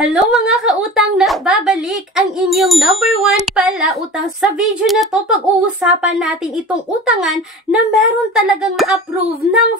Hello mga kautang, nagbabalik ang inyong number 1 palautang. Sa video na to, pag-uusapan natin itong utangan na meron talagang na-approve ng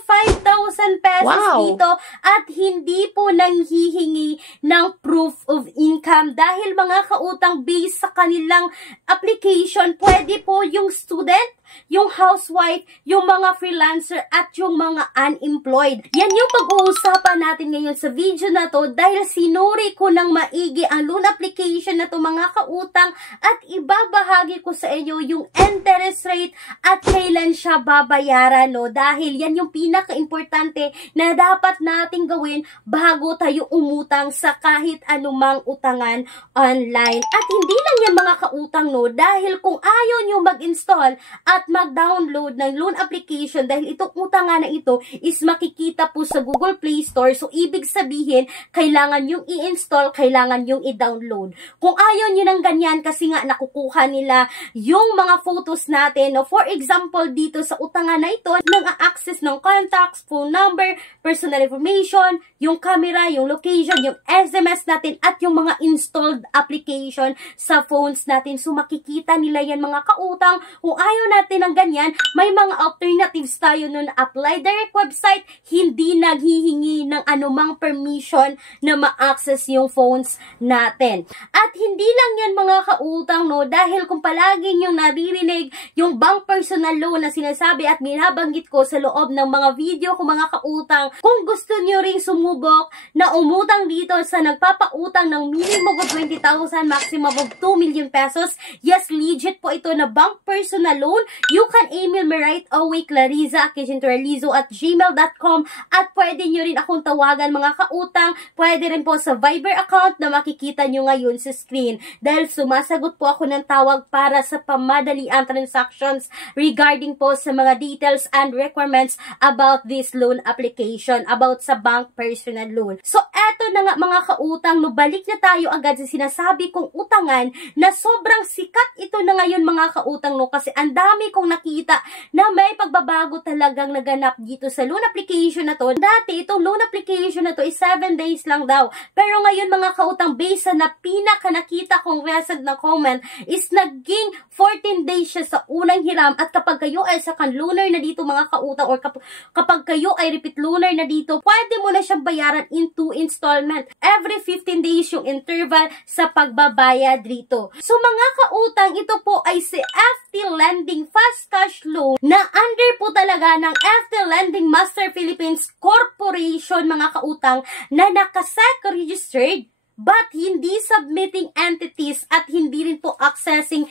5,000 pesos dito at hindi po nanghihingi ng proof of income. Dahil mga kautang, based sa kanilang application, pwede po yung student, yung housewife, yung mga freelancer, at yung mga unemployed. Yan yung pag-uusapan natin ngayon sa video na to dahil sinuri ko ng maigi ang loan application na to mga kautang at ibabahagi ko sa inyo yung interest rate at kailan siya babayaran, no? Dahil yan yung pinaka-importante na dapat nating gawin bago tayo umutang sa kahit anumang utangan online. At hindi lang yan mga kautang, no? Dahil kung ayaw nyo mag-install at mag-download ng loan application, dahil itong utangan na ito is makikita po sa Google Play Store. So, ibig sabihin, kailangan yung i-install, kailangan yung i-download. Kung ayaw nyo ng ganyan, kasi nga nakukuha nila yung mga photos natin. No? For example, dito sa utangan na ito, nang-access ng contacts, phone number, personal information, yung camera, yung location, yung SMS natin, at yung mga installed application sa phones natin. So, makikita nila yan mga kautang. Kung ayaw natin ng ganyan, may mga alternatives tayo nun. Apply direct website, hindi naghihingi ng anumang permission na ma-access yung phones natin. At hindi lang yan mga kautang, no? Dahil kung palagi nyo naririnig yung bank personal loan na sinasabi at binabanggit ko sa loob ng mga video ko mga kautang, kung gusto nyo ring sumubok na umutang dito sa nagpapautang ng minimum of 20,000, maximum of 2 million pesos, yes, legit po ito na bank personal loan. You can email me right away, clarissa@gmail.com, at pwede nyo rin akong tawagan mga kautang. Pwede rin po sa Viber account na makikita nyo ngayon sa screen. Dahil sumasagot po ako ng tawag para sa pamadaliang transactions regarding po sa mga details and requirements about this loan application, about sa bank personal loan. So, eto na nga mga kautang, no, balik na tayo agad sa sinasabi kong utangan na sobrang sikat ito na ngayon mga kautang, no, kasi ang dami kong nakita na may pagbabago talagang naganap dito sa loan application na to. Dati, itong loan application na to is 7 days lang daw. Pero ngayon mga kautang, based sa na pinaka nakita kong recent na comment is naging 14 days siya sa unang hiram. At kapag kayo ay second loaner na dito mga kautang, or kapag kayo ay repeat loaner na dito, pwede mo na siyang bayaran in 2 installment. Every 15 days yung interval sa pagbabayad dito. So mga kautang, ito po ay si FT Lending Fast Cash Loan na under po talaga ng FT Lending Master Philippines Corporation mga kautang na nakasec registered but hindi submitting entities at hindi rin po accessing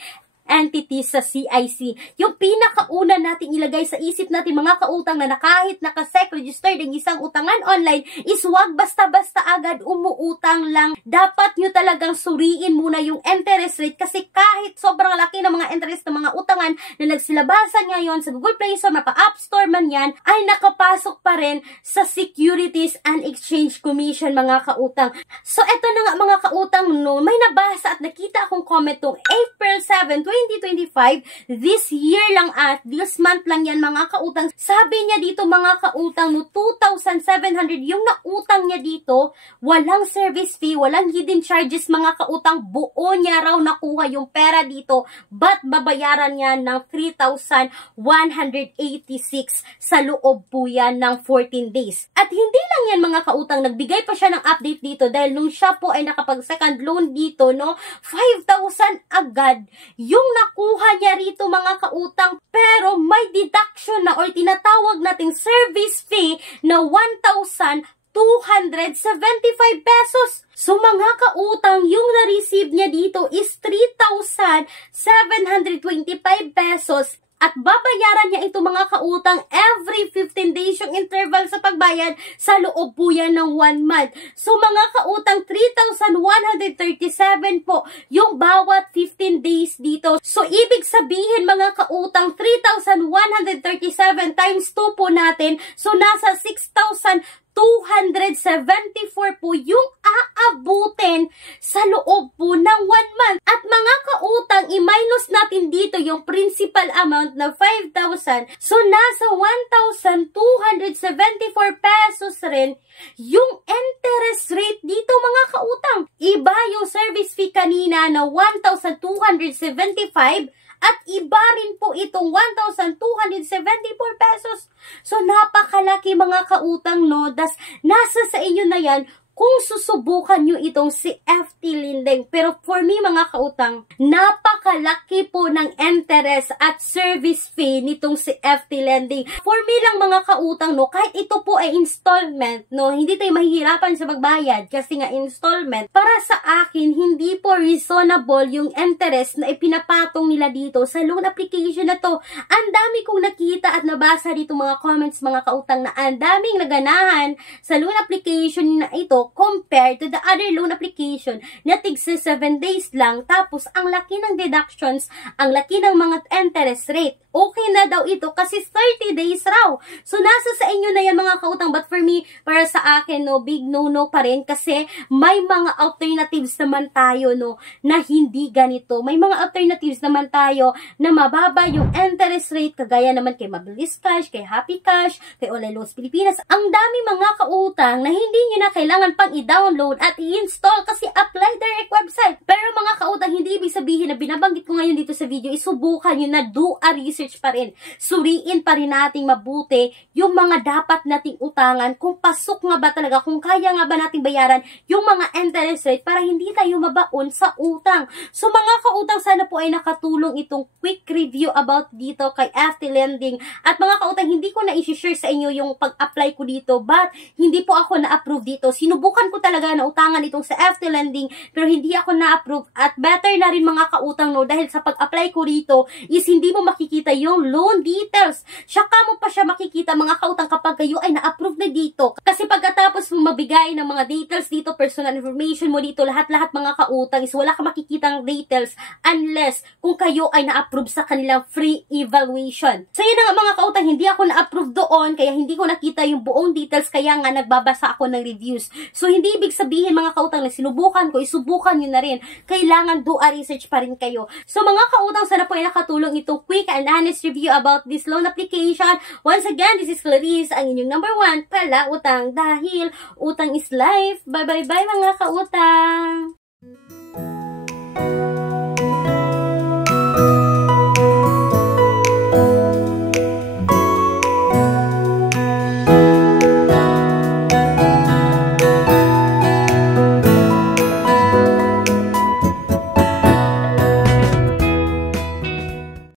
entities sa CIC. Yung pinakauna nating ilagay sa isip natin mga kautang na kahit nakasec registered ang isang utangan online is wag basta-basta agad umuutang lang. Dapat nyo talagang suriin muna yung interest rate kasi kahit sobrang laki ng mga interest ng mga utangan na nagsilabasan ngayon sa Google Play Store, mapa App Store man yan, ay nakapasok pa rin sa Securities and Exchange Commission mga kautang. So eto na nga mga kautang, no, may nabasa at nakita akong comment tong April 7, 2025, this year lang at this month lang yan mga kautang. Sabi niya dito mga kautang, no, 2,700 yung nautang niya dito, walang service fee, walang hidden charges mga kautang, buo niya raw nakuha yung pera dito, but babayaran niya ng 3,186 sa loob po yan ng 14 days. At hindi lang yan mga kautang, nagbigay pa siya ng update dito dahil nung siya po ay nakapag second loan dito, no, 5,000 agad yung nakuha niya rito mga kautang, pero may deduction na or tinatawag nating service fee na 1,275 pesos. So mga kautang, yung na-receive niya dito is 3,725 pesos. At babayaran niya ito mga kautang every 15 days yung interval sa pagbayad sa loob po yan ng 1 month. So mga kautang, 3,137 po yung bawat 15 days dito. So ibig sabihin mga kautang, 3,137 times 2 po natin. So nasa 6,274 po yung aabutin sa loob po ng 1 month. At mga kautang, kautang, i-minus natin dito yung principal amount na 5,000. So, nasa 1,274 pesos rin yung interest rate dito mga kautang. Iba yung service fee kanina na 1,275 at iba rin po itong 1,274 pesos. So, napakalaki mga kautang, no? Das, nasa sa inyo na yan kung susubukan nyo itong si FT Lending. Pero for me mga kautang, napakalaki po ng interest at service fee nitong si FT Lending. For me lang mga kautang, no, kahit ito po ay installment, no, hindi tayo mahihirapan sa magbayad kasi nga installment. Para sa akin, hindi po reasonable yung interest na ipinapatong nila dito sa loan application na to. Ang dami kong nakita at nabasa dito mga comments mga kautang na ang daming naganahan sa loan application na ito compared to the other loan application na tigsa 7 days lang, tapos ang laki ng deductions, ang laki ng mga interest rate. Okay na daw ito kasi 30 days raw. So, nasa sa inyo na yan mga kautang. But for me, para sa akin, no, big no-no pa rin kasi may mga alternatives naman tayo, no, na hindi ganito. May mga alternatives naman tayo na mababa yung interest rate, kagaya naman kay Mabilis Cash, kay Happy Cash, kay Online Loans Pilipinas. Ang dami mga kautang na hindi nyo na kailangan pang i-download at i-install kasi apply direct website. Pero mga kautang, hindi ibig sabihin na binabanggit ko ngayon dito sa video, isubukan nyo na do a research pa rin. Suriin pa rin nating mabuti yung mga dapat nating utangan, kung pasok nga ba talaga, kung kaya nga ba nating bayaran yung mga interest rate para hindi tayo mabaon sa utang. So mga kautang, sana po ay nakatulong itong quick review about dito kay FT Lending. At mga kautang, hindi ko na i-share sa inyo yung pag-apply ko dito, but hindi po ako na-approve dito. Sinubukan ko talaga na utangan itong sa FT Lending, pero hindi ako na-approve. At better na rin mga kautang, no, dahil sa pag-apply ko dito is hindi mo makikita yung loan details. Saka mo pa siya makikita mga kautang kapag kayo ay na-approve na dito. Kasi pagkatapos mo mabigay ng mga details dito, personal information mo dito, lahat-lahat mga kautang is wala ka makikitang details unless kung kayo ay na-approve sa kanilang free evaluation. So yun na nga mga kautang, hindi ako na-approve doon, kaya hindi ko nakita yung buong details, kaya nga nagbabasa ako ng reviews. So hindi ibig sabihin mga kautang na sinubukan ko, isubukan nyo na rin. Kailangan do a research pa rin kayo. So mga kautang, sana po ay nakatulong itong quick and honest review about this loan application. Once again, this is Clarice, ang inyong number 1 pala utang, dahil utang is life. Bye bye bye mga kautang!